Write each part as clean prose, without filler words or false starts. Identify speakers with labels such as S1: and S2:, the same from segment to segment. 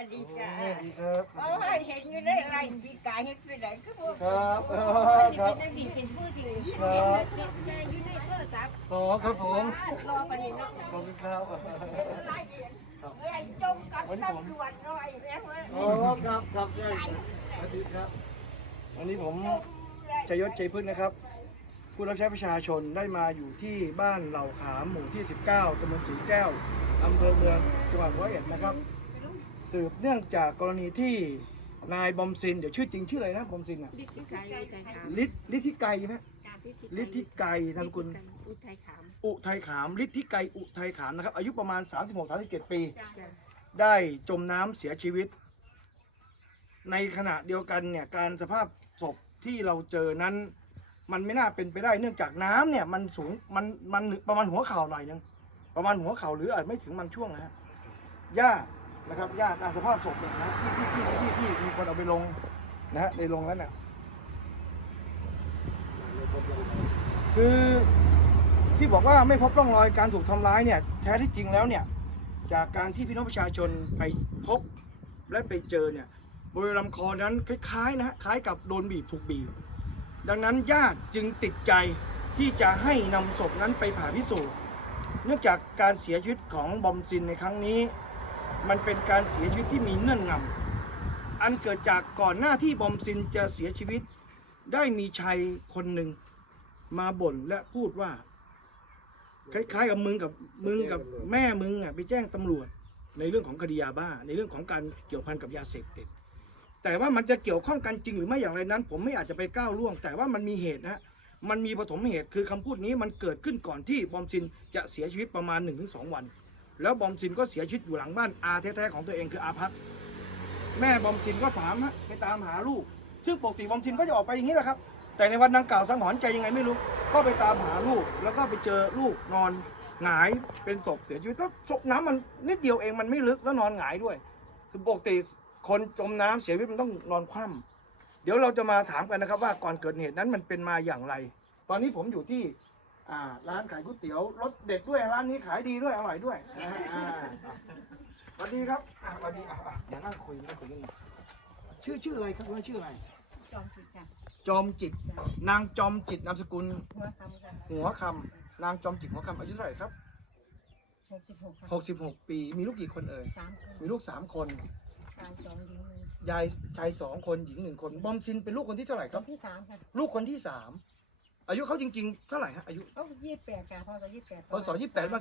S1: วัสดีจ้า
S2: ดีครับ
S1: เอาให้เห็นอยู่ได้ไรปีกายเห็นไปไหนก็บอก
S2: ครับครับ
S1: เป็นดีเป็นผู้ดี
S2: ครับ
S1: อยู่ในโทรศัพท์
S2: ขอครับผม
S1: รอประเด็นเนาะ
S2: ขอบคุณครับ
S1: ไล่ไล่จมกับตำรวจหน่อยแม่เว้ย
S2: อ๋อครับครับได้สวัสดีครับวันนี้ผมชัยยศใจพึ่งนะครับ ผู้รับใช้ประชาชนได้มาอยู่ที่บ้านเหล่าขามหมู่ที่ 19 ตำบลสีแก้ว อำเภอเมือง จังหวัดร้อยเอ็ดนะครับ สืบเนื่องจากกรณีที่นายบอมซิน เดี๋ยวชื่อจริงชื่ออะไรนะบอมซินอ่ะ
S1: ดิไก่ขาม
S2: ฤทธิไกรใช่ไหมฤทธิไกรนามสกุล
S1: อุทัยขาม
S2: อุทัยขามฤทธิไกรอุทัยขามนะครับ อายุประมาณ 36-37 ปี
S1: จ้า
S2: ได้จมน้ำเสียชีวิต ในขณะเดียวกันเนี่ยการสภาพศพที่เราเจอนั้น มันไม่น่าเป็นไปได้เนื่องจากน้ำเนี่ยมันสูงมันประมาณหัวเข่าหน่อยนึงประมาณหัวเข่าหรืออาจไม่ถึงบางช่วงนะฮะหญ้านะครับหญ้าตามสภาพศพเนี่ยนะที่มีคนเอาไปลงนะฮะในลงแล้วน่ะคือที่บอกว่าไม่พบร่องรอยการถูกทำร้ายเนี่ยแท้ที่จริงแล้วเนี่ยจากการที่พี่น้องประชาชนไปพบและไปเจอเนี่ยบริเวณลำคอนั้นคล้ายๆนะฮะคล้ายกับโดนบีบถูกบีบดังนั้นญาติจึงติดใจที่จะให้นำศพนั้นไปผ่าพิสูจน์เนื่องจากการเสียชีวิตของบอมซินในครั้งนี้มันเป็นการเสียชีวิตที่มีเงื่อนงำอันเกิดจากก่อนหน้าที่บอมซินจะเสียชีวิตได้มีชายคนหนึ่งมาบ่นและพูดว่าคล้ายๆกับมึงกับแม่มึงอ่ะไปแจ้งตำรวจในเรื่องของคดียาบ้าในเรื่องของการเกี่ยวพันกับยาเสพติดแต่ว่ามันจะเกี่ยวข้องกันจริงหรือไม่อย่างไรนั้นผมไม่อาจจะไปก้าวล่วงแต่ว่ามันมีเหตุนะมันมีปฐมเหตุคือคำพูดนี้มันเกิดขึ้นก่อนที่บอมซินจะเสียชีวิตประมาณ 1-2 วันแล้วบอมซินก็เสียชีวิตอยู่หลังบ้านอาแท้ๆของตัวเองคืออาพักแม่บอมซินก็ถามไปตามหาลูกซึ่งปกติบอมซินก็จะออกไปอย่างนี้แหละครับแต่ในวันดังกล่าวสังหรณ์ใจยังไงไม่รู้ก็ไปตามหาลูกแล้วก็ไปเจอลูกนอนหงายเป็นศพเสียชีวิตแล้วศพน้ำมันนิดเดียวเองมันไม่ลึกแล้วนอนหงายด้วยคือปกติคนจมน้ำเสียชีวิตมันต้องนอนคว่ำเดี๋ยวเราจะมาถามกันนะครับว่าก่อนเกิดเหตุนั้นมันเป็นมาอย่างไร ตอนนี้ผมอยู่ที่ร้านขายก๋วยเตี๋ยวรสเด็ดด้วยร้านนี้ขายดีด้วยอร่อยด้วยสวัสดีครับสวัสดีอย่านั่งคุยกันชื่ออะไรครับคุณชื่ออะไร
S1: จอมสิค่ะ
S2: จอมจิตนางจอมจิตนามสกุล
S1: หัวคำค่ะ
S2: หัวคำนางจอมจิตหัวคำอายุเท่าไหร่ครับ
S1: 66ค่ะ
S2: 66 ปีมีลูกกี่คนเอ่ย
S1: 3 คน
S2: มีลูก3 คน
S1: ชาย2หญิง1
S2: ยายชาย2 คนหญิง1 คนบอมซินเป็นลูกคนที่เท่าไหร่
S1: ค
S2: ครับ
S1: นที่3ค่ะ
S2: ลูกคนที่ 3 อายุเขาจริงๆเท่าไหร่ฮะอายุ
S1: เขา28ค่ะพศ28
S2: พศ28มา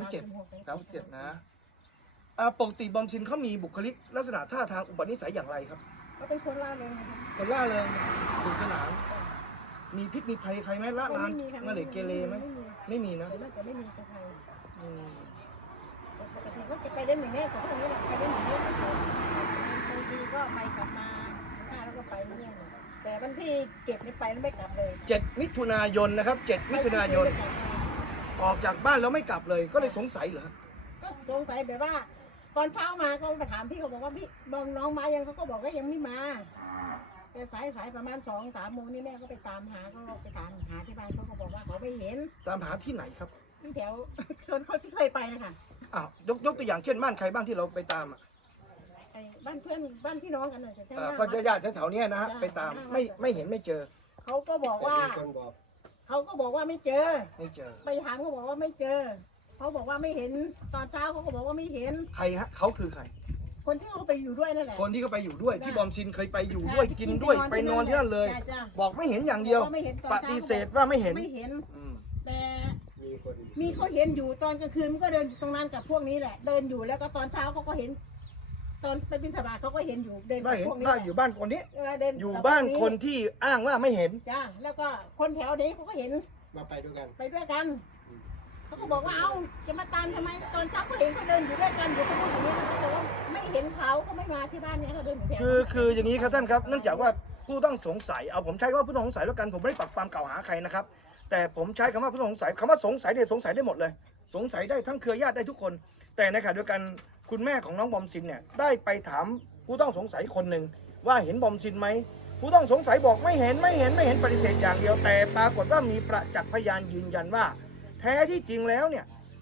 S2: 36 37นะปกติบอมซินเขามีบุคลิกลักษณะท่าทางอุปนิสัยอย่างไรครับ
S1: ก็เป็นคนล่าเริงนะคะ
S2: คนล่าเริงสนุกสนานมีพิษมีภัยใครไหมละลานมาเหลกเกเรไหมไม่มีนะ
S1: ส่วนมากจะไม่มีใคร
S2: อืม
S1: ปกติก็จะไปเล่นอย่างนี้ของพวกนี้แหละไปเล่นอย่างนี้บางทีก็ไปกลับมาแล้วก็ไปเรื่อยแต่วันที่เก็บนี่ไปแล้วไม่กลับเลย
S2: 7 มิถุนายนนะครับ7 มิถุนายนออกจากบ้านแล้วไม่กลับเลยก็เลยสงสัยเหรอ
S1: ก็สงสัยแบบว่า ตอนเช้ามาก็ไปถามพี่เขาบอกว่าพี่บอมน้องมายังเขาก็บอกว่ายังไม่มาแต่สายประมาณ2-3 โมงนี่แม่ก็ไปตามหาก็ไปถามหาที่บ้านเขาก็บอกว่าเขาไม่เห็น
S2: ตามหาที่ไหนครับ
S1: ที่แถว คนเขาที่เคยไปนะคะ
S2: อ้าวยกตัวอย่างเช่นบ้านใครบ้างที่เราไปตามอ่ะ
S1: ไอ้บ้านเพื่อนบ้านพี่น้องกันน่ะใช่ไหม
S2: ก็ญาติแถวๆนี้นะฮะไปตามไม่เห็นไม่เจอ
S1: เขาก็บอกว่าเขาก็บอกว่าไม่เจอ
S2: ไม่เจอ
S1: ไปถามเขาบอกว่าไม่เจอเขาบอกว่าไม่เห็นตอนเช้าเขาก็บอกว่าไม่เห็น
S2: ใครฮะเขาคือใคร
S1: คนที่เขาไปอยู่ด้วยนั่นแหละ
S2: คนที่เขาไปอยู่ด้วยที่บอมซินเคยไปอยู่ด้วยกินด้วยไปนอนที่นั่นเลย
S1: จ้ะ
S2: บอกไม่เห็นอย่างเดียว
S1: บอกไม่เห็นตอน
S2: ป
S1: เช้า
S2: ฏิเสธว่าไม่เห็น
S1: ไม่เห็น
S2: อืม
S1: แต่มีเขาเห็นอยู่ตอนกลางคืนมันก็เดินอยู่ตรงนั้นกับพวกนี้แหละ เดินอยู่แล้วก็ตอนเช้าเขาก็เห็น ตอนไปบิณฑบาตเขาก็เห็นอยู่เดิน
S2: ว่า
S1: กับ
S2: เห็น
S1: พวกนี้
S2: ว่า
S1: แหละ
S2: อยู่บ้านคนนี้
S1: เดิน
S2: อยู่
S1: กับ
S2: บ้าน
S1: พวก
S2: คนที่อ้างว่าไม่เห็น
S1: จ้าแล้วก็คนแถวนี้เขาก็เห็น
S3: มาไปด้วยกัน
S1: ไปด้วยกันเขาก็บอกว่าเอาจะมาตามทำไมตอนเช้าก็เห็นเขาเดินอยู่ด้วยกันอยู่เขาพูดอย่างนี้เขาบอกว่าไม่เห็นเขาไม่มาที่บ้านเนี้ยเขาเดินอยู่แถว
S2: คืออย่างนี้ครับท่านครับเนื่องจากว่าผู้ต้องสงสัยเอาผมใช้คำว่าผู้ต้องสงสัยแล้วกันผมไม่ได้ปักปามกล่าวหาใครนะครับแต่ผมใช้คำว่าผู้ต้องสงสัยคำว่าสงสัยเนี่ยสงสัยได้หมดเลย สงสัยได้ทั้งเครือญาติได้ทุกคน แต่ในขณะเดียวกันคุณแม่ของน้องบอมซินเนี่ยได้ไปถามผู้ต้องสงสัยคนหนึ่งว่าเห็นบอมซินไหมผู้ต้องสงสัยบอกไม่เห็นปฏิเสธอย่างเดียวแต่ปรากฏว่ามีประจักษ์พยานยืนยันว่าแท้ที่จริงแล้วเนี่ย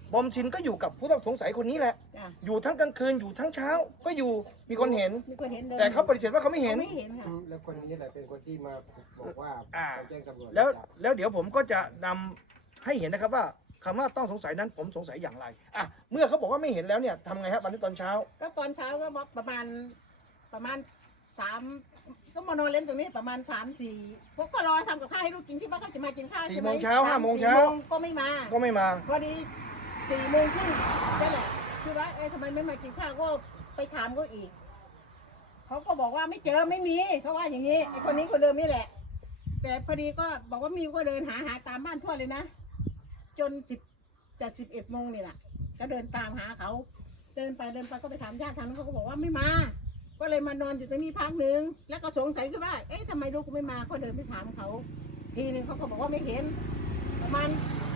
S2: บอมซินก็อยู่กับผู้ต้องสงสัยคนนี้แหละ
S1: จ้ะ
S2: อยู่ทั้งกลางคืนอยู่ทั้งเช้าก็อยู่มีคนเห็น
S1: มีคนเห็นเดิน
S2: แต่เขาปฏิเสธว่าเขาไม่เห็น
S1: ไม่เห็นค่ะ
S3: แล้วคนนี้แหละเป็นคนที่มาบอกว่า
S2: อ่า
S3: ไปแจ้งตำรวจ
S2: แล้วเดี๋ยวผมก็จะนำให้เห็นนะครับว่าคำว่าต้องสงสัยนั้นผมสงสัยอย่างไรอ่ะเมื่อเขาบอกว่าไม่เห็นแล้วเนี่ยทำไงครับวันนี้ตอนเช้า
S1: ก็ตอนเช้าก็ประมาณสามก็มานอนเล่นตรงนี้ประมาณ3-4พวกก็รอทำกับข้าวให้ลูกกินที่ว่าเขาจะมากินข้าวใช่ไหม
S2: 4 โมงเช้า5 โมงเช้า
S1: 4 โมงก็ไม่มา
S2: ก็ไม่มา
S1: พอดี4 โมงครึ่งนั่นแหละคือว่าทำไมไม่มากินข้าวก็ไปถามเขาอีกเขาก็บอกว่าไม่เจอไม่มีเขาว่าอย่างนี้ไอ้คนนี้คนเดิมนี่แหละ แต่พอดีก็บอกว่ามีก็เดินหาตามบ้านทั่วเลยนะจน11 โมงนี่แหละก็เดินตามหาเขาเดินไปก็ไปถามญาติทางนั้นเขาก็บอกว่าไม่มา ก็เลยมานอนอยู่ตรงนี้พักหนึ่งแล้วก็สงสัยคือว่าเอ๊ะทำไมลูกกูไม่มาก็เดินไปถามเขาทีนึงเขาก็บอกว่าไม่เห็นประมาณ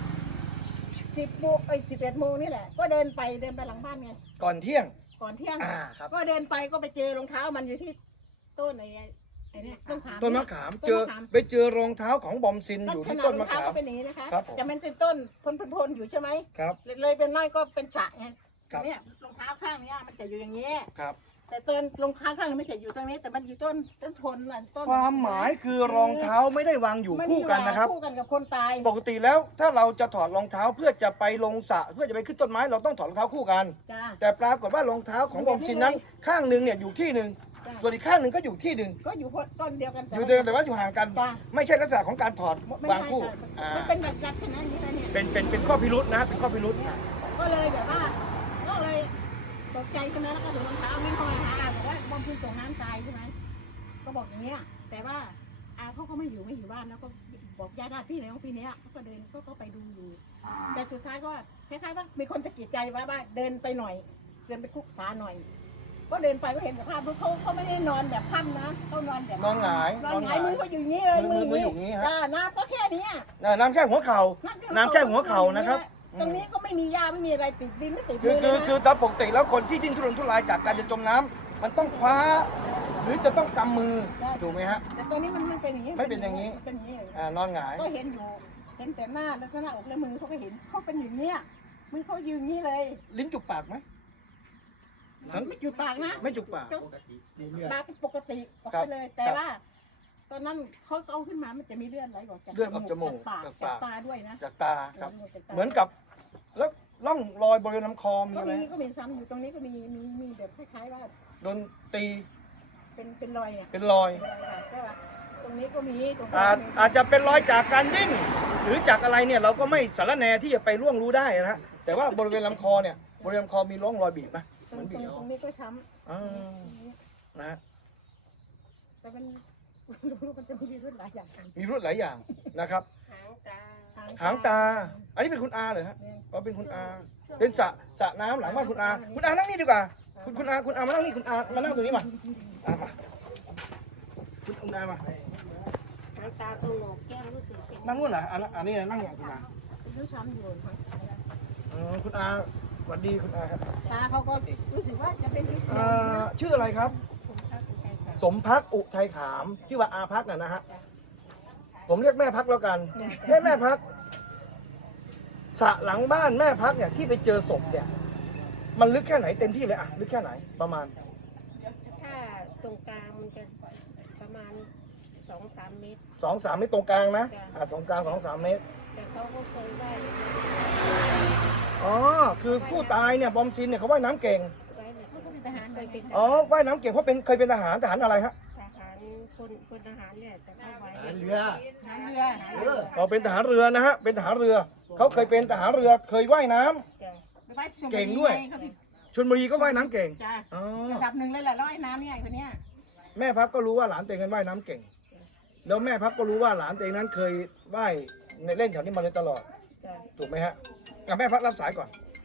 S1: 11 โมงนี่แหละก็เดินไปหลังบ้านไง
S2: ก่อนเที่ยง
S1: ก่อนเที่ยง
S2: ครับ
S1: ก็เดินไปก็ไปเจอรองเท้ามันอยู่ที่ต้นไอ้เนี่ยต้นขาม
S2: ต้นมะขาม
S1: ต้
S2: เจ
S1: น
S2: อ
S1: มะขาม
S2: ไปเจอรองเท้าของบอมซินอยู่ที่ต้นมะ
S1: ขนาดรองเท้า
S2: ขาม
S1: ก็เป็นอย่างนี้นะคะ
S2: ครับผม
S1: แต่มันเป็นต้นพนอยู่ใช่ไหม
S2: ครับ
S1: เลยเป็นน้อยก็เป็นสระไง
S2: ครับ
S1: เนี่ยรองเท้าข้างเนี้ยมันจะอยู่อย่างนี้
S2: ครับ
S1: แต่ต้นรองเท้าข้างนึงไม่จะอยู่ตรงนี้ แต่มันอยู่ต้นทนน่ะต้น
S2: ความหมายคือรองเท้าไม่ได้วางอยู่
S1: ไม่ได้
S2: คู่กันนะครับ
S1: คู่กันกับคนตาย
S2: ปกติแล้วถ้าเราจะถอดรองเท้าเพื่อจะไปลงสระเพื่อจะไปขึ้นต้นไม้เราต้องถอดรองเท้าคู่กัน
S1: จ้า
S2: แต่ปรากฏว่ารองเท้าของบอมซินนั้นข้างหนึ่งเนี่ยอยู่ที่หนึ่ง
S1: จ้า
S2: ส่วนอีกข้างหนึ่งก็อยู่ที่หนึ่ง
S1: ก็อยู่ต้นเดียวกัน
S2: อยู่เดิมแต่ว่าอยู่ห่างกัน
S1: จ้า
S2: ไม่ใช่ลักษณะของการถอด
S1: ไม่
S2: วาง
S1: ใช่
S2: คู่
S1: ค่ะ
S2: อ่า
S1: มันเป็นแบบรัดขนาดนี้นะเนี่ย
S2: เป็นข้อพิรุษนะฮะเป็นข้อพิรุษ
S1: ก็เลยแบบว่าก็เลยตกใจใช่ไหมแล้วก็ดูรองเท้าวิ่งเข้ามาหาบอกว่าบอมพินตกน้ำตายใช่ไหมก็บอกอย่างเงี้ยแต่ว่าอาเขาก็ไม่อยู่บ้านแล้วก็บอกญาติพี่น้องพี่เนี้ยเขาก็เดินก็ไปดูอยู่แต่สุดท้ายก็คล้ายๆว่ามีคนสะกิดใจว่าเดินไปหน่อย เดินไปคุกษาหน่อย ก็เดินไปก็เห็นสภาพเขาไม่ได้นอนแบบค่ำนะเขานอนแบบ
S2: นอนหงาย
S1: นอนหงายมือเขาอยู่อย่างนี้เลย
S2: มืออยู่อย่างนี้ฮะ
S1: จ้าน้ำก็แค่เนี้ย
S2: น้ำแค่หัวเข่า น้ำแค่หัวเข่านะครับ
S1: ตรงนี้ก็ไม่มียาไม่มีอะไรติดดินไม่ติด
S2: คื
S1: มื
S2: อ
S1: อเลยนะ
S2: คือตามปกติแล้วคนที่ดิ้นทุรนทุรายจากการจะจมน้ำมันต้องคว้า หรือจะต้องกำมือถูกไหมฮะ
S1: แต่ตัวนี้มันไม่เป็นอย่างนี้
S2: ไม่เป็นอย่างนี้
S1: มันเป็นอย่างนี้
S2: นอนหงาย
S1: ก็เห็นอยู่เห็นแต่หน้าแล้วก็หน้าอกและมือเขาก็เห็นเขาเป็นอย่างเนี้ยมือเขายืนอย่างนี้เลย
S2: ลิ้นจุกปากไหม
S1: ไม่จุดปากนะ
S2: ไม่จุกปาก
S3: ปกติมีเลือด
S1: ปากปกติออก
S2: ครั
S1: ไป
S2: บ
S1: เลย แต่ว่า ตอนนั้นเขาเอาขึ้นมามันจะมีเลือดไหลออกจาก
S2: เลือดออกจมูก
S1: จากปาก
S2: จาก
S1: จาก
S2: ปาก
S1: ตาด้วยนะ
S2: จากตาครับ
S1: จากตา
S2: เหมือนกับแล้วร่องรอยบริเวณลำคอมี
S1: ก็
S2: อะไร
S1: มีซ้ำอยู่ตรงนี้ก็มีแบบคล้ายๆว่า
S2: โดนตี
S1: เป็นรอยเนี่ย
S2: เป็นรอย
S1: เป็นรอยค่ะแต่ว่าตรงนี้ก็มีตรงนี้
S2: อาจจะเป็นรอยจากการดิ้นหรือจากอะไรเนี่ยเราก็ไม่สารแหน่ที่จะไปล่วงรู้ได้นะฮะแต่ว่าบริเวณลำคอเนี่ยบริเวณลำคอมีร่องรอยบีบไหม
S1: ตร
S2: เหมือนบีบ
S1: งนี้ก็ช้
S2: อ่า
S1: ำ
S2: นะฮะ
S1: แต่มันรู้มันจะมีเลือดหลายอย่าง
S2: มีรวดหลายอย่างนะครับ หางตา อันนี้เป็นคุณอาเหรอฮะอ๋อเป็นคุณอา เป็นสระน้ำหลังบ้านคุณอา คุณอานั่งนี่ดีกว่า คุณอามานั่งนี่คุณอามานั่งตรงนี้มามาคุณอามา
S4: หางตาตรงโหนกแก้มรู้สึกเป็น
S2: นั่งนู่นเหรออันนี้นั่งอย่างคุณอา
S1: รู้ช้ำอยู่ค่ะ
S2: คุณอาสวัสดีคุณอาครับ
S1: ตาเขาก็รู้สึกว่าจะเป็นพิษ
S2: ชื่ออะไรครับ สมพักอุทัยขามชื่อว่าอาพักนะฮะผมเรียกแม่พักแล้วกันแม่พักสระหลังบ้านแม่พักเนี่ยที่ไปเจอศพเนี่ย มันลึกแค่ไหนเต็มที่เลยอะลึกแค่ไหนประมาณ
S4: ถ้าตรงกลางมันจะประมาณ 2-3 เมตร
S2: 2-3 เมตรตรงกลางนะตรงกลาง 2-3 เมตร
S4: แต่เขาก็เคยได้
S2: อ๋อคือผู้ตายเนี่ยบอมซินเนี่ยเขาว่ายน้ำเก่ง
S4: ไว้เลย
S1: เขาก็เป็นทหาร
S4: เคยเป็น
S2: อ๋อว่ายน้ำเก่งเพราะเคยเป็นทหารอะไรฮะ
S4: ทหารคนทหารเนี่ยแต่เขาไว้
S3: เรือ
S1: ทหารเรือ
S2: อ๋อเป็นทหารเรือนะฮะเป็นทหารเรือเขาเคยเป็นทหารเรือเคยว่ายน้ำ
S4: จะ
S1: ไปไว้ชลบุรี
S2: เก่งด้วย
S1: ไเขาพี่
S2: ชลบุรีก็ว่ายน้ำเก่ง
S1: จ้า
S2: อ๋อ
S1: ระดับหนึ่งเลยแหละร้อยน้ำเนี่ยไอ้คนเนี้ย
S2: แม่พักก็รู้ว่าหลานตัวเองนั้นว่ายน้ำเก่ง แล้วแม่พักก็รู้ว่าหลานตัวเองนั้นเคยว่ายในเล่นแถวนี้มาเลยตลอด
S4: จะ
S2: ถูกไหมฮะแม่พักรับสายก่อน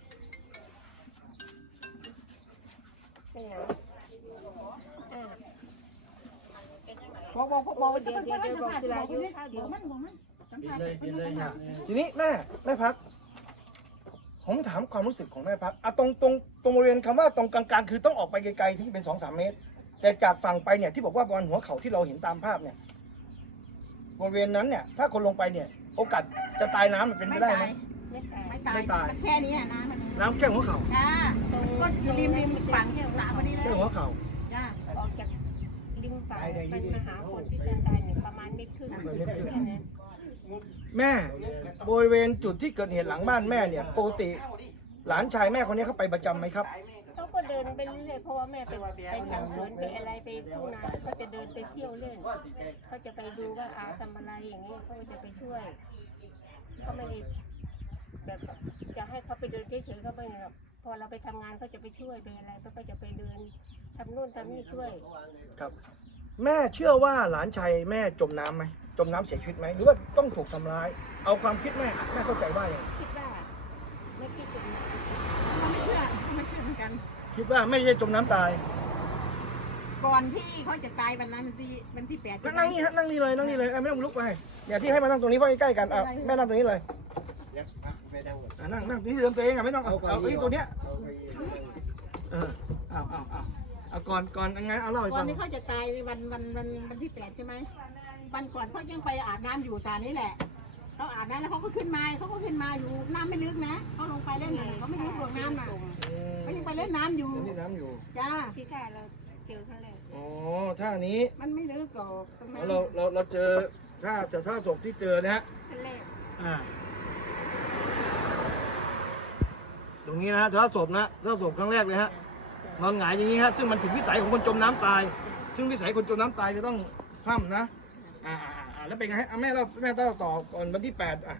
S4: เป็นอย่างอ่า
S1: บอกเดี๋ยวบอกเวลาอยู่บอกมันสัม
S3: ปิด
S1: ภาษณ์
S3: เลยปิดเลยนะ
S2: ทีนี้แม่พัก ผมถามความรู้สึกของแม่พักตรงบริเวณคำว่าตรงกลางๆคือต้องออกไปไกลๆที่เป็น 2-3 เมตร แต่จากฝั่งไปเนี่ยที่บอกว่าบอลหัวเข่าที่เราเห็นตามภาพเนี่ยบริเวณนั้นเนี่ยถ้าคนลงไปเนี่ย โอกาสจะตายน้ำมันเป็นไป
S1: ไม่
S2: ได้
S1: ตา
S2: ไหม
S1: ย
S4: ไม่ตาย
S1: ไม่ตาย
S2: ไม่ตาย
S1: มันแค่นี้อะน้ำมัน
S2: น้ำแก้วหัวเข่า
S1: จ้าก็อยู่ริมฝั่งสระพอดีเล
S2: แก้วย หัวเข่า
S1: จ้า
S4: ออกจากริมฝั่งมันมาหาคนที่เดินตายเนี่ยประมาณเมตรครึ่งแค่นั้น
S2: แม่บริเวณจุดที่เกิดเหตุหลังบ้านแม่เนี่ยปกติหลานชายแม่คนนี้เขาไปประจำไหมครับ
S4: เขาก็เดินไปเรื่อยเพราะว่าแม่ไปทำสวนไปอะไรไปทุ่งนาเขาจะเดินไปเที่ยวเล่นเขาจะไปดูว่าอาทำอะไรอย่างเงี้ยเขาก็จะไปช่วยเขาไม่ได้แบบจะให้เขาไปเดินเฉยๆเขาไม่หรอกพอเราไปทำงานเขาจะไปช่วยไปอะไรเขาก็จะไปเดินทำนู่นทำนี่ช่วย
S2: ครับ แม่เชื่อว่าหลานชายแม่จมน้ำไหมจมน้ำเสียชีวิตไหมหรือว่าต้องถูกทำร้าย เอาความคิดแม่แม่เข้าใจว่าอย่างไร
S4: คิดว่าไม่คิดถึง
S1: เขาไม่เชื่อเหมือนกัน
S2: คิดว่าไม่ใช่จมน้ำตาย
S1: ก่อนที่เขาจะตายวันนั้นวันที่8
S2: นั่งนี่ฮะนั่งนี่เลยนั่งนี่เลยไม่ต้องลุกไปอย่าที่ให้มานั่งตรงนี้เพราะใกล้ๆกันแม่นั่งตรงนี้เลย
S3: เดี๋ยวพักไปนั่งก่อน
S2: นั่งที่เดิมตัวเองไม่ต้องเอา
S3: เก้า
S2: ที่ตัวเนี้ย
S3: เอาเก้าอี้มานั่ง
S2: เอาก่อนยังไงเอาเล่าให้
S1: ก่อ
S2: ฟั
S1: น
S2: ง
S1: ที่เขาจะตายวันที่8ใช่ไหมวันก่อนเขายังไปอาบน้ำอยู่สระนี้แหละเขาอาบน้ำแล้วเขาก็ขึ้นมาอยู่น้ำไม่ลึกนะเขาลงไปเล่นน่ะเขาไม่ลึกหรอกน้ำน่ะเขายังไปเล่นน้ำอยู่
S2: เล่นน้ำอยู่
S1: จ้า
S4: ที่ท่าเราเจอเขาเลย
S2: อ๋อท่านี้
S1: มันไม่ลึกหรอกตรงนั้น
S2: เราเจอท่าศพที่เจอนะฮะ
S4: ท่านแรก
S2: ตรงนี้นะฮะสภาพศพนะสภาพศพครั้งแรกเลยฮะนอนหงายอย่างนี้ฮะซึ่งมันผิดวิสัยของคนจมน้ำตาย ซึ่งวิสัยคนจมน้ำตายจะต้องคว่ำนะแล้วเป็นไงฮะแม่เล่าต่อก่อนวันที่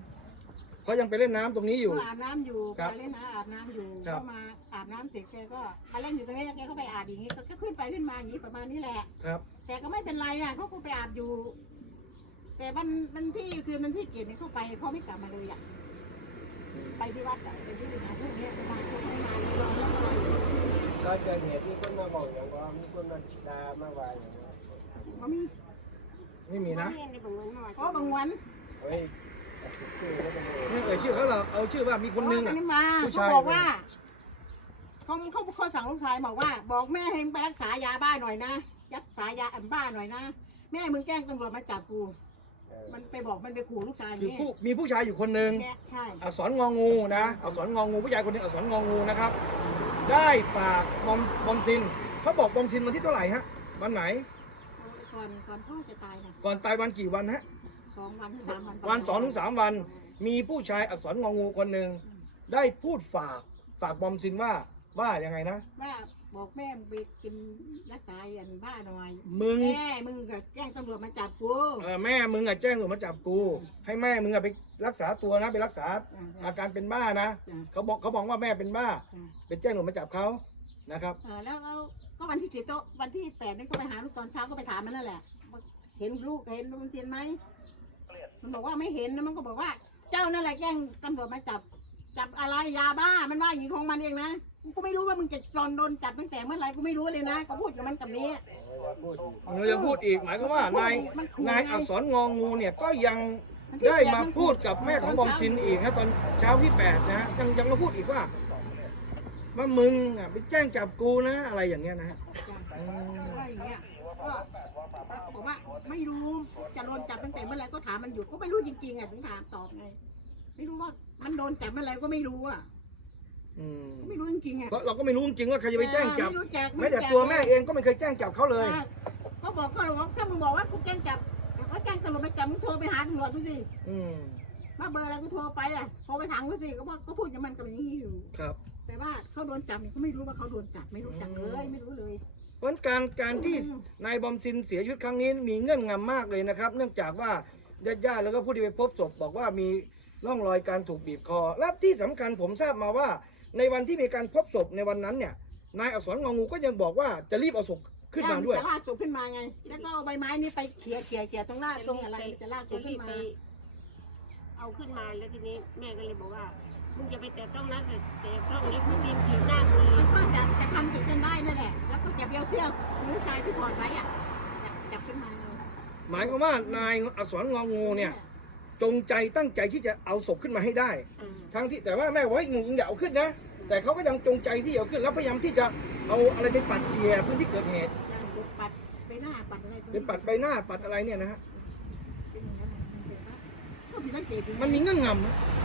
S2: 8เขายังไปเล่นน้ำตรงนี้อยู่
S1: เขาอาบน้ำอยู่
S2: ครับ
S1: ไปเล่นน้ำอาบน้ำอยู่
S2: ครับ
S1: ก็มาอาบน้ำเสร็จแกก็มาเล่นอยู่ตรงนี้แกก็ไปอาบอย่างนี้ก็ขึ้นไปขึ้นมาอย่างนี้ประมาณนี้แหละ
S2: ครับ
S1: แต่ก็ไม่เป็นไรอ่ะเขาก็ไปอาบอยู่ แต่วันที่คือวันที่เกียรติเขาไปเขาไม่กลับมาเลยอ่ะไปที่วัดอ่ะไปที่หาพวกนี้ไปมาพวกไม่มาเลยรอแล้วรออยู่
S3: ตอนเกิดเหตุมีคนมาบอกอย่างว่ามีคนมาด่ามาว่าอย่างว่า
S1: เขามี
S2: ไม่มีนะ
S4: เรียนในบางวันมา
S1: เพราะบางวัน
S3: เฮ้ยชื่อแล้วมันเลย
S2: นี่เอ่ยชื่อเขาเราเอาชื่อว่ามีคนนึง
S1: ตอ
S2: อ่ะ
S1: นนี้มา
S2: ผู้
S1: เขา
S2: ชาย
S1: บอกว่าเขาสั่งลูกชายบอกว่า บอกแม่ให้ไปรักษายาบ้าหน่อยนะรักษายาบ้าหน่อยนะแม่มึงแกล้งตำรวจมาจับกู มันไปบอกมันไปขู่ลูกชาย
S2: คือ
S1: นี่
S2: มีผู้ชายอยู่คนหนึ่ง
S1: แม่ใช่
S2: อักษรงองูนะอักษรงองูผู้ชายคนหนึงอักษรงองูนะครับ ได้ฝากบอมซินเขาบอกบอมซินวันที่เท่าไหร่ฮะวันไหน
S1: ก่อนเขาจะตายนะ
S2: ก่อนตายวันกี่วันฮะ
S1: 2 วันถึง 3 วัน
S2: วัน2 ถึง 3 วัน มีผู้ชายอักษรงองูคนหนึ่งได้พูดฝากบอมซินว่ายังไงนะ
S1: ว่าบอกแม่มึงไปกินรักษาอันบ้าหน่อย
S2: มึง
S1: แม่มึงก็แกล้งตำรวจมาจับกู
S2: แม่มึงอะแจ้งตำรวจมาจับกู ให้แม่มึงอะไปรักษาตัวนะไปรักษาอาการเป็นบ้านะเขาบอกว่าแม่เป็นบ้าเป็นแจ้งตำรวจมาจับเขานะครับ
S1: แล้วก็วันที่10วันที่8นี่ก็ไปหาลูกตอนเช้าก็ไปถามมันนั่นแหละว่าเห็นลูกเห็นมันเซียนไหมมันบอกว่าไม่เห็นนะมันก็บอกว่า เจ้านั่นแหละแกล้งตำรวจมาจับอะไรยาบ้ามันว่าอย่างนี้ของมันเองนะกูก็ไม่รู้ว่ามึงจะโดนจับตั้งแต่เมื่อไหร่กูไม่รู้เลยนะก็พูดกับมันกับนี้
S3: พูดอีก
S2: เรายังพูดอีกหมายความว่านาย
S1: มันขู่
S2: นาย
S1: ไง
S2: อักษรงองูเนี่ยก็ยังได้มาพูดกับแม่ของบอมซินอีกนะตอนเช้าที่8นะฮะยังมาพูดอีกว่ามึงอะไปแจ้งจับกูนะอะไรอย่างเงี้ยนะฮะ
S1: ว่าอย่างเงี้ยก็บอกว่าไม่รู้จะโดนจับตั้งแต่เมื่อไหร่ก็ถามมันอยู่ก็ไม่รู้จริงๆอ่ะถึงถามตอบไงไม่รู้ว่ามันโดนจับเมื่อไหร่ก็ไม่รู้อ่ะ
S2: อืม
S1: ก็ไม่รู้จริงๆอ่ะ
S2: เพราะเราก็ไม่รู้จริงๆว่าใครจะไปแจ้งจับ
S1: ไม่รู้จัก
S2: แม้แต่ตัวแม่เองก็ไม่เคยแจ้งจับเขาเลย
S1: ก็บอกถ้ามึงบอกว่ากูแจ้งจับก็แจ้งตำรวจมาจับมึงโทรไปหาตำรวจดูสิ
S2: อืม
S1: ว่าเบอร์อะไรกูโทรไปอ่ะโทรไปถามกูสิก็พูดกับมันกับอย่างนี้อยู่
S2: ครับ
S1: แต่ว่าเขาโดนจับเนี่ยก็ไม่รู้ว่าเขาโดนจับไม่รู้จักเลยไม่รู้เลย
S2: เพราะการที่นายบอมซินเสียชีวิตครั้งนี้มีเงื่อนงำมากเลยนะครับ เนื่องจากว่าญาติๆแล้วก็ผู้ที่ไปพบศพบอกว่ามีร่องรอยการถูกบีบคอ และที่สำคัญผมทราบมาว่า ในวันที่มีการพบศพในวันนั้นเนี่ยนายอักษรงองูก็ยังบอกว่าจะรีบเอาศพขึ้นมาด้วย
S1: จะลากศพขึ้นมาไง แล้วก็เอาใบไม้นี้ไปเขี่ยตรงหน้าตรงอะไรจะลากศพขึ้นมา
S4: เอาขึ้นมาแล้วทีนี้แม่ก็เลยบอกว่ามึงจะไปแต่ต้องนะแต่ต้องเล็กมึงตีนถีบหน้ามึงเล
S1: มั
S4: ย
S1: นก็จะทำจุดกันได้นั่นแหละ แล้วก็จับเยาเซี่ยวผู้ชายที่ถอดไว้อ่ะจับขึ้นมาเลย
S2: หมายความว่านายอักษรงองูเนี่ยจงใจตั้งใจที่จะเอาศพขึ้นมาให้ได้ ทั้งที่แต่ว่าแม่บอกว่ามึงอย่าเอาขึ้นนะแต่เขาก็ยังจงใจที่จะเอาขึ้นแล้วพยายามที่จะเอาอะไรไปปัดเกลี่ยพื้นที่เกิดเหตุ
S1: ปัดไปหน้าปัดอะไรตรง
S2: เป็นปัดใบหน้าปัดอะไรเนี่ยนะฮะ
S1: เป็นอย่างนั้นก็ผิดสังเกตอยู่
S2: มันมีเงื่อนงำนะ
S1: ม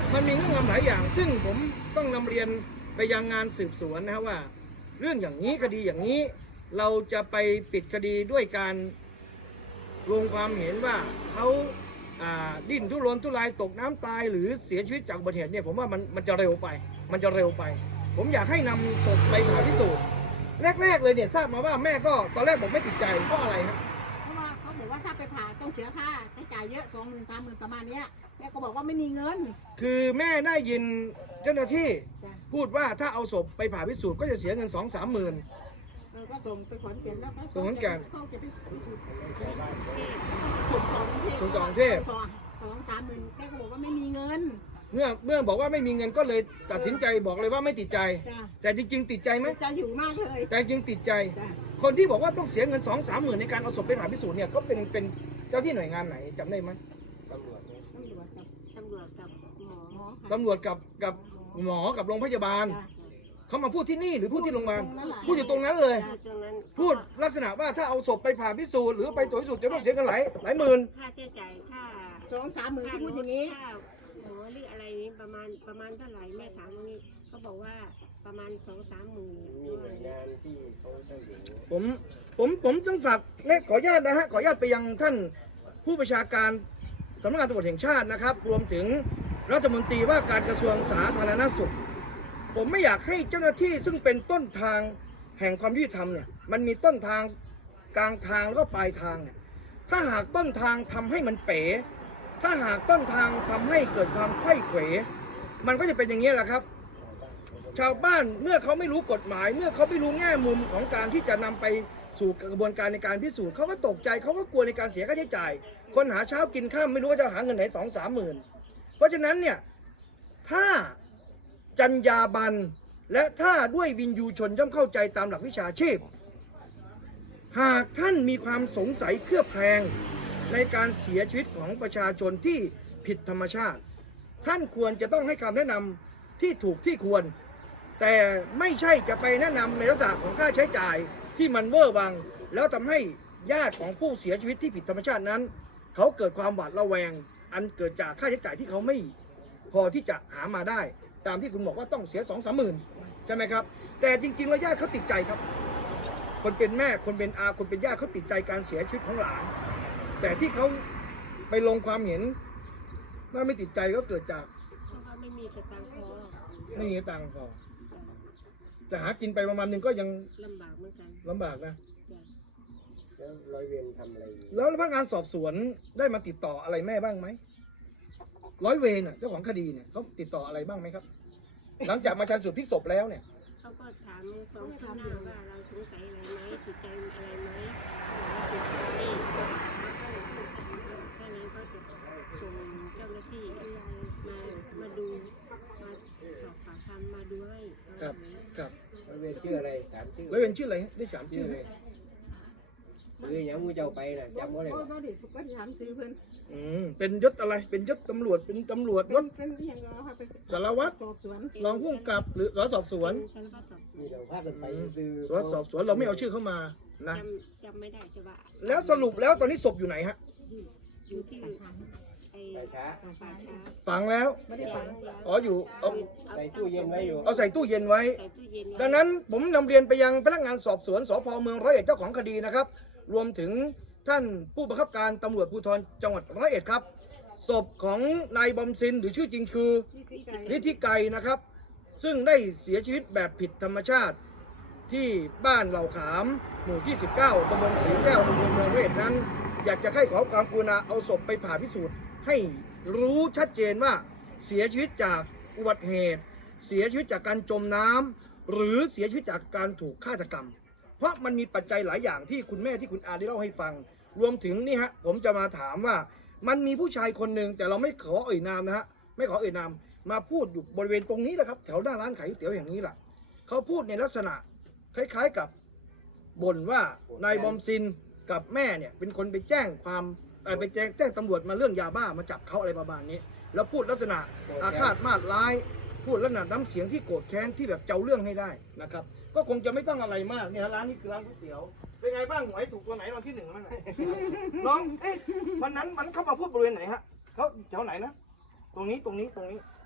S2: มันมีเงื่อนงำหลายอย่าง ซึ่งผมต้องนำเรียนไปยังงานสืบสวนนะครับว่า เรื่องอย่างนี้คดีอย่างนี้เราจะไปปิดคดีด้วยการลงความเห็นว่าเขาดิ้นทุรนทุรายตกน้ำตายหรือเสียชีวิตจากอุบัติเหตุเนี่ยผมว่ามันจะเร็วไป ผมอยากให้นำศพไปผ่าพิสูจน์แรกๆเลยเนี่ยทราบมาว่าแม่ก็ตอนแรกบอกไม่ติดใจเพราะอะไรครับ
S1: เพราะว่าเขาบอกว่าถ้าไปผ่าต้องเสียค่าใช้จ่ายเยอะ20,000 30,000ประมาณเนี้ยแม่ก็บอกว่าไม่มีเงิน
S2: คือแม่ได้ยินเจ้าหน้าที่
S1: จ้ะ
S2: พูดว่าถ้าเอาศพไปผ่าพิสูจน์ก็จะเสียเงิน 2-3 หมื่น
S1: ก็ส่งไปขอนแก่นแล้ว
S2: ส่งขอนแก่น
S1: เขาจะไปพิสูจน์ส่งต่อกรุงเทพ
S2: ส่งต่อกรุงเทพ
S1: 2-3 หมื่นแม่ก็บอกว่าไม่มีเงิน
S2: เมื่อบอกว่าไม่มีเงินก็เลยตัดสินใจบอกเลยว่าไม่ติดใจ
S1: จ้ะ
S2: แต่จริงๆ ติดใจไหม
S1: จะอยู่มากเลย
S2: แต่จริงติดใจ
S1: จ้ะ
S2: คนที่บอกว่าต้องเสียเงิน 2-3 หมื่นในการเอาศพไปผ่าพิสูจน์เนี่ยก็เป็นเจ้าที่หน่วยงานไหนจำได้ไหม
S3: ตำรวจเนี่ย
S4: ตำรวจกับหมอ
S1: หมอค่ะ
S2: ตำรวจกับหมอกับโรงพยาบาล
S1: จ้ะ
S2: เขามาพูดที่นี่หรือพูดที่โรงพยาบาล
S1: ตรงนั้นแหละ
S2: พูดอยู่ตรงนั้นเลย
S4: พูดตรงนั้น
S2: พูดลักษณะว่าถ้าเอาศพไปผ่าพิสูจน์หรือไปตรวจพิสูจน์จะต้องเสียเงินหลายหมื่น
S4: ค่าใช้จ่ายค่า
S1: 2-3 หมื่นที่พูดอย่างนี้
S4: ค่าหมอหรืออะไรนี้ประมาณเท่าไหร่แม่ถามตรงนี้เขาบอกว่าประมาณ2-3 หมื่น
S3: มีหน่วยงานที่เขาช่วยเหลือ
S2: ผมต้องฝากขออนุญาตนะฮะขออนุญาตไปยังท่านผู้บัญชาการสำนักงานตำรวจแห่งชาตินะครับ รวมถึงรัฐมนตรีว่าการกระทรวงสาธารณสุข ผมไม่อยากให้เจ้าหน้าที่ซึ่งเป็นต้นทางแห่งความยุติธรรมเนี่ยมันมีต้นทางกลางทางแล้วก็ปลายทางเนี่ยถ้าหากต้นทางทำให้มันเป๋ถ้าหากต้นทางทำให้เกิดความไขว้เขวมันก็จะเป็นอย่างนี้แหละครับ ชาวบ้านเมื่อเขาไม่รู้กฎหมาย เมื่อเขาไม่รู้แง่มุมของการที่จะนำไปสู่กระบวนการในการพิสูจน์เขาก็ตกใจเขาก็กลัวในการเสียค่าใช้จ่าย คนหาเช้ากินข้ามไม่รู้ว่าจะหาเงินไหน2-3 หมื่นเพราะฉะนั้นเนี่ยถ้าจรรยาบรรณและถ้าด้วยวินยูชนย่อมเข้าใจตามหลักวิชาชีพ หากท่านมีความสงสัยเคลือบแคลงในการเสียชีวิตของประชาชนที่ผิดธรรมชาติ ท่านควรจะต้องให้คำแนะนำที่ถูกที่ควร แต่ไม่ใช่จะไปแนะนำในลักษณะของค่าใช้จ่ายที่มันเวอร์วัง แล้วทำให้ญาติของผู้เสียชีวิตที่ผิดธรรมชาตินั้น เขาเกิดความหวาดระแวง อันเกิดจากค่าใช้จ่ายที่เขาไม่พอที่จะหามาได้ ตามที่คุณบอกว่าต้องเสีย2-3 หมื่นใช่ไหมครับแต่จริงๆแล้วญาติเขาติดใจครับ คนเป็นแม่คนเป็นอาคนเป็นญาติเขาติดใจการเสียชีวิตของหลาน แต่ที่เขาไปลงความเห็นว่าไม่ติดใจก็เกิดจาก
S4: เพราะว่าไม่มีกระตังพอ
S2: ไม่มีตังค์พอจะหากินไปประมาณนึงก็ยัง
S4: ลำบากเหมือนกัน
S2: ลำบากนะ
S4: จ้ะ
S3: แล้วร้อยเวรทำอะไรอยู่
S2: แล้วพนักงานสอบสวนได้มาติดต่ออะไรแม่บ้างไหมร้อยเวรน่ะเจ้าของคดีเนี่ยเขาติดต่ออะไรบ้างไหมครับ หลังจากมาชันสูตรพลิกศพแล้วเนี่ย
S4: เขาก็ถามความคืบหน้าว่าเราสงสัยอะไรไหมติดใจอะไรไหมเขาบอกว่าติดใจแล้วก็ถ้างั้นเขาจะส่งเจ้าหน้าที่มาดูมาสอบปากคำมาดูให้อะไรอย่างนี้
S2: ครับ
S3: ร้อยเวรชื่ออะไรถามชื่อ
S2: ร้อยเวรชื่ออะไรได้3
S3: ชื่
S2: ชื่
S3: อ
S2: อ
S3: อะไรคืออย่างมูเจ้าไปน่ะจำว่าอะไร
S1: ก็ดิก็ถามซื้อเพิ่น
S2: เป็นยศอะไรเป็นยศตำรวจเป็นตำรวจยศ
S1: เป็นอย่างเงี้ยค่ะเป็น
S2: สารวัตร
S1: สอบสวน
S2: รองผู้กำกับหรือสารวัตรสอบสวน
S4: สารพัดสอบ
S3: มีเราพากันไปซื้อ
S2: สารวัตรสอบสวนเราไม่เอาชื่อเข้ามานะ
S4: จำไม่ได้จะว่า
S2: แล้วสรุปแล้วตอนนี้ศพอยู่ไหนฮะ
S4: อยู่ที่ไอ้
S3: ไปช้า
S4: ป่าช้า
S2: ฝังแล้ว
S1: ไม่ได้ฟัง
S2: อ๋ออยู่เอา
S3: ใส่ตู้เย็นไว้อยู่
S2: เอาใส่ตู้เย็นไว้
S4: ใส่ตู้เย็นไว้
S2: ดังนั้นผมนำเรียนไปยังพนักงานสอบสวนสพเมืองร้อยเอ็ดเจ้าของคดีนะครับ รวมถึงท่านผู้บังคับการตำรวจภูธรจังหวัดร้อยเอ็ดครับศพของนายบอมซินหรือชื่อจริงคือ
S1: นี่ที่ไก่
S2: ฤทธิไกรนะครับ ซึ่งได้เสียชีวิตแบบผิดธรรมชาติ ที่บ้านเหล่าขามหมู่ที่ 19ตำบลศรีแก้วอำเภอเมืองร้อยเอ็ดนั้น อยากจะให้ขอความกรุณาเอาศพไปผ่าพิสูจน์ให้รู้ชัดเจนว่าเสียชีวิตจากอุบัติเหตุ เสียชีวิตจากการจมน้ำหรือเสียชีวิตจากการถูกฆาตกรรม เพราะมันมีปัจจัยหลายอย่างที่คุณแม่ที่คุณอาได้เล่าให้ฟัง รวมถึงนี่ฮะผมจะมาถามว่ามันมีผู้ชายคนหนึ่งแต่เราไม่ขอเอ่ยนามนะฮะไม่ขอเอ่ยนามมาพูดอยู่บริเวณตรงนี้แหละครับแถวหน้าร้านขายก๋วยเตี๋ยวอย่างนี้แหละเขาพูดในลักษณะคล้ายๆกับบ่นว่านายบอมซินกับแม่เนี่ยเป็นคนไปแจ้งความไปแจ้งตำรวจมาเรื่องยาบ้ามาจับเขาอะไรประมาณนี้ แล้วพูดลักษณะอาฆาตมาดร้าย พูดลักษณะน้ำเสียงที่โกรธแค้นที่แบบเจ้าเรื่องให้ได้นะครับ ก็คงจะไม่ต้องอะไรมากเนี่ยร้านนี้คือร้านก๋วยเตี๋ยวเป็นไงบ้างหวยถูกตัวไหนรางวัลที่ 1บ้างไหน น้องวันนั้นมันเข้ามาพูดบริเวณไหนฮะเขาแถวไหนนะตรงนี้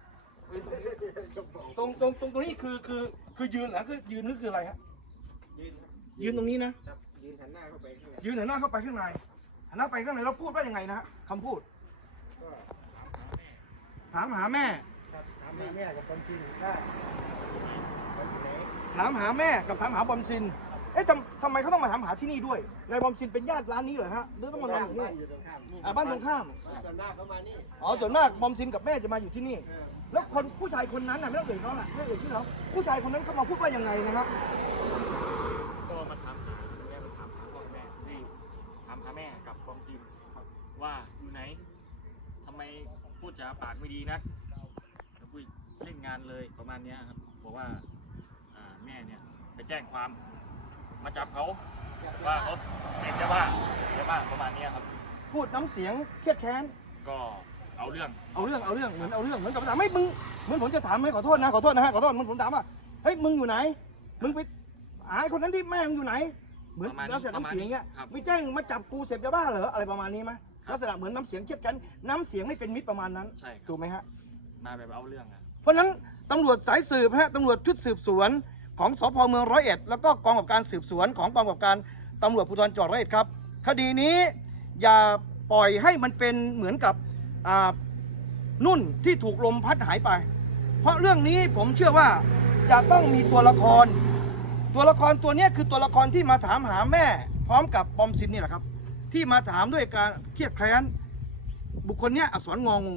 S2: ตรงนี้คือยืนเหรอคือยืนนี่คืออะไรฮะ ยืนตรงนี้นะครับ
S3: ยืนหันหน้าเข้าไปข้างใน
S2: ยืนหันหน้าเข้าไปข้างในหันหน้าไปข้างในแล้วพูดว่ายังไงนะฮะคำพูด
S3: ก็
S2: ถามหาแม่
S3: ครับถามแม่กับคนจริงว่าคนอยู่ไหน
S2: ถามหาแม่กับถามหาบอมซิน เอ๊ะทำไมเขาต้องมาถามหาที่นี่ด้วยนายบอมซินเป็นญาติร้านนี้เหรอฮะหรือต้องมานอนอยู่นี่
S3: บ้านอยู่ตรงข้ามนี่
S2: บ้านตรงข้าม
S3: ส่วนมากเขามานี่
S2: อ๋อส่วนมากบอมซินกับแม่จะมาอยู่ที่นี่
S3: เออ
S2: แล้วผู้ชายคนนั้นน่ะไม่ต้องเอ่ยเขาน่ะไม่ต้องเอ่ยชื่อเขาผู้ชายคนนั้นเขามาพูดว่ายังไงนะครับ
S5: ก็มาถามหาแม่มาถามหาพ่อแม่นี่ถามหาแม่กับบอมซินว่าอยู่ไหนทำไมพูดจาปากไม่ดีนักแล้วคุยเล่นงานเลยประมาณเนี้ยครับบอกว่าแม่เนี่ยไปแจ้งความมาจับเขาว่าเขาเสพยาบ้าประมาณเนี้ยครับ
S2: พูดน้ำเสียงเครียดแค้น
S5: ก็เอาเรื่อง
S2: เหมือนกับถามไม่มึงเหมือนผมจะถามไหมขอโทษนะขอโทษนะฮะขอโทษมันผมถามว่าเฮ้ยมึงอยู่ไหนมึงไปหาคนนั้นที่แม่มึงอยู่ไหนเหมือนลักษณะน้ำเสียงอย่างเงี้ยไม่แจ้งมาจับกูเสพยาบ้าเหรออะไรประมาณนี้ไหมลักษณะเหมือนน้ำเสียงเครียดแค้นน้ำเสียงไม่เป็นมิตรประมาณนั้น
S5: ใช่ครับ
S2: ถูกไหมฮะ
S5: มาแบบเอาเรื่องอะ
S2: เพราะฉะนั้นตำรวจสายสืบฮะตำรวจชุดสืบสวนของสพเมืองร้อยเอ็ดแล้วก็กองกำกับการสืบสวนของกองกำกับการตำรวจภูธรจังหวัดร้อยเอ็ดครับคดีนี้อย่าปล่อยให้มันเป็นเหมือนกับนุ่นที่ถูกลมพัดหายไป เพราะเรื่องนี้ผมเชื่อว่าจะต้องมีตัวละครตัวนี้คือตัวละครที่มาถามหาแม่พร้อมกับบอมซินนี่แหละครับที่มาถามด้วยการเครียดแค้นบุคคลเนี้ยอักษรงองู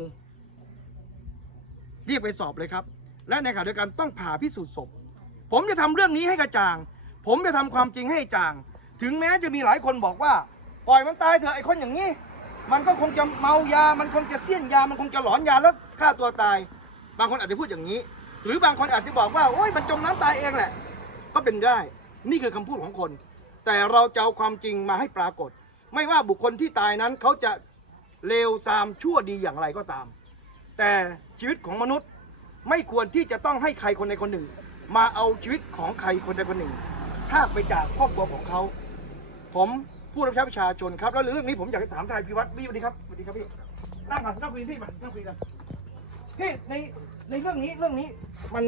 S2: เรียกไปสอบเลยครับและในขณะเดียวกันต้องผ่าพิสูจน์ศพผมจะทำเรื่องนี้ให้กระจ่างผมจะทำความจริงให้จ่างถึงแม้จะมีหลายคนบอกว่าปล่อยมันตายเถอะไอ้คนอย่างนี้มันก็คงจะเมายามันคงจะเสี้ยนยามันคงจะหลอนยาแล้วฆ่าตัวตายบางคนอาจจะพูดอย่างนี้หรือบางคนอาจจะบอกว่าโอ๊ยมันจมน้ำตายเองแหละก็เป็นได้นี่คือคำพูดของคนแต่เราจะเอาความจริงมาให้ปรากฏไม่ว่าบุคคลที่ตายนั้นเขาจะเลวทรามชั่วดีอย่างไรก็ตามแต่ชีวิตของมนุษย์ไม่ควรที่จะต้องให้ใครคนใดคนหนึ่งมาเอาชีวิตของใครคนใดคนหนึ่งพรากไปจากครอบครัวของเขาผมผู้รับใช้ประชาชนครับแล้วเรื่องนี้ผมอยากจะถามทนายพิวัตรพี่สวัสดีครับสวัสดีครับพี่นั่งก่อนนั่งคุยพี่มานั่งคุยกันพี่ในเรื่องนี้มัน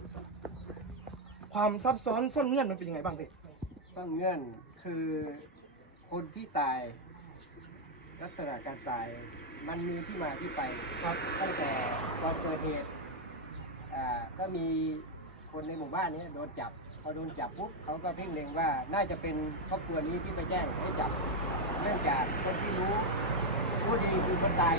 S2: ความซับซ้อนซ่อนเงื่อนมันเป็นยังไงบ้างพี่
S3: ซ่อนเงื่อนคือคนที่ตายลักษณะการตายมันมีที่มาที่ไปครับตั้งแต่ตอนเกิดเหตุก็มีคนในหมู่บ้านนี้โดนจับพอโดนจับปุ๊บเขาก็เพ่งเล็งว่าน่าจะเป็นครอบครัวนี้ที่ไปแจ้งให้จับเนื่องจากคนที่รู้ดีคือคนตาย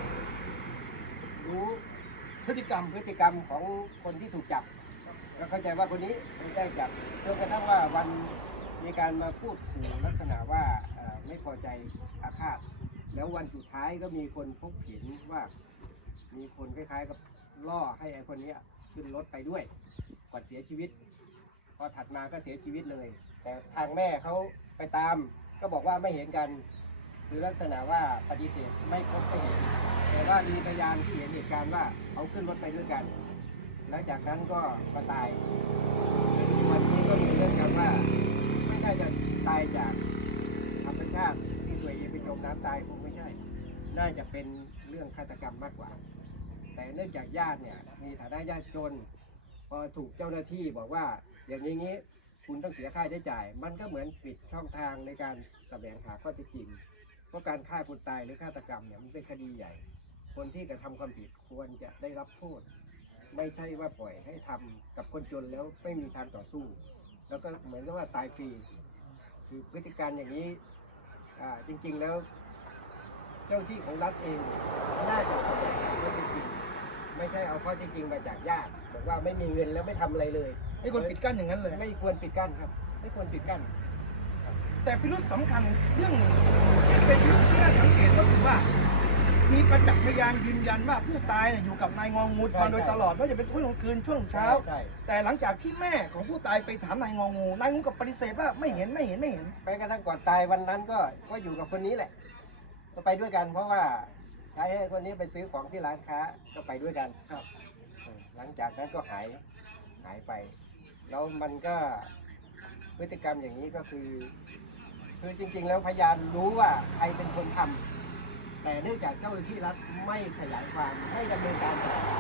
S3: รู้
S2: พฤติกรรม
S3: ของคนที่ถูกจับก็เข้าใจว่าคนนี้ไม่ได้จับจนกระทั่งว่าวันมีการมาพูดขู่ลักษณะว่าไม่พอใจอาฆาตแล้ววันสุดท้ายก็มีคนพบเห็นว่ามีคนคล้ายๆกับล่อให้ไอ้คนนี้ขึ้นรถไปด้วยก่อนเสียชีวิตพอถัดมาก็เสียชีวิตเลยแต่ทางแม่เขาไปตามก็บอกว่าไม่เห็นกันหรือลักษณะว่าปฏิเสธไม่พบไม่เห็นแต่ว่ามีพยานที่เห็นเหตุการณ์ว่าเขาขึ้นรถไปด้วยกันแล้วจากนั้นก็ตายวันนี้ก็มีเรื่องกันว่าไม่ได้จะตายจากธรรมชาติที่ตัวเองไปจมน้ำตายคงไม่ใช่น่าจะเป็นเรื่องฆาตกรรมมากกว่าแต่เนื่องจากญาติเนี่ยมีฐานะยากจนพอถูกเจ้าหน้าที่บอกว่าอย่างนี้คุณต้องเสียค่าใช้จ่ายมันก็เหมือนปิดช่องทางในการแสวงหาข้อเท็จจริงเพราะการฆ่าคนตายหรือฆาตกรรมเนี่ยมันเป็นคดีใหญ่คนที่กระทำความผิดควรจะได้รับโทษไม่ใช่ว่าปล่อยให้ทำกับคนจนแล้วไม่มีทางต่อสู้แล้วก็เหมือนกับว่าตายฟรีคือพฤติการอย่างนี้จริงๆแล้วเจ้าที่ของรัฐเองน่าจะแสดงข้อเท็จจริงไม่ใช่เอาข้อเท็จจริงมาจากญาติบอกว่าไม่มีเงินแล้วไม่ทำอะไรเลย
S2: ให้คนปิดกั้นอย่างนั้นเลย
S3: ไม่ควรปิดกั้นครับไม่ควรปิดกั้น
S2: แต่พิรุษสำคัญเรื่องหนึ่งที่เป็นพิรุษที่น่าสังเกตก็คือว่ามีประจักษ์พยานยืนยันว่าผู้ตายอยู่กับนายงองูมาโดยตลอดว่าจะเป็นช่วงกลางคืนช่วงเช้าแต่หลังจากที่แม่ของผู้ตายไปถามนายงองูนายงองูกับปฏิเสธว่าไม่เห็น
S3: ไปกระทั่งก่อนตายวันนั้นก็อยู่กับคนนี้แหละก็ไปด้วยกันเพราะว่าใช้ให้คนนี้ไปซื้อของที่ร้านค้าก็ไปด้วยกันครับหลังจากนั้นก็หายไปแล้วมันก็พฤติกรรมอย่างนี้ก็คือจริงๆแล้วพยานรู้ว่าใครเป็นคนทำแต่เนื่องจากเจ้าหน้าที่รัฐไม่ขยายความไม่ดำเนินการต่อ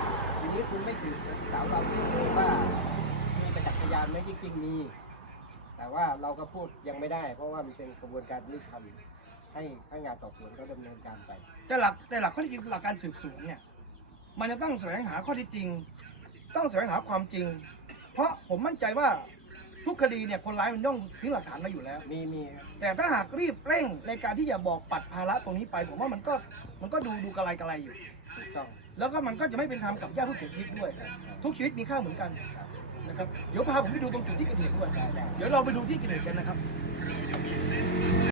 S3: นี้คุณไม่สืบสาวเราเรื่องเลยว่ามีประจักษ์พยานไหมจริงๆมี แต่ว่าเราก็พูดยังไม่ได้ เพราะว่ามันเป็นกระบวนการยุติธรรมให้พนักงานสอบสวนเขาดำเนินการไป
S2: แต่หลักข้อเท็จจริงหลักการสืบสวนเนี่ยมันจะต้องแสวงหาข้อเท็จจริง ต้องแสวงหาความจริง เพราะผมมั่นใจว่าทุกคดีเนี่ยคนร้ายมันย่องทิ้งหลักฐานมาอยู่แล้ว
S3: มีครับ
S2: แต่ถ้าหากรีบเร่งในการที่จะบอกปัดภาระตรงนี้ไปผมว่ามันก็ดูกระไรอยู่
S3: ถูกต้อง
S2: แล้วก็มันก็จะไม่เป็นธรรมกับญาติผู้เสียชีวิตด้วย ทุกชีวิตมีค่าเหมือนกันนะครับเดี๋ยวพาผมไปดูตรงจุดที่เกิดเหตุด้วย เดี๋ยวเราไปดูที่เกิดเหตุกันนะครับ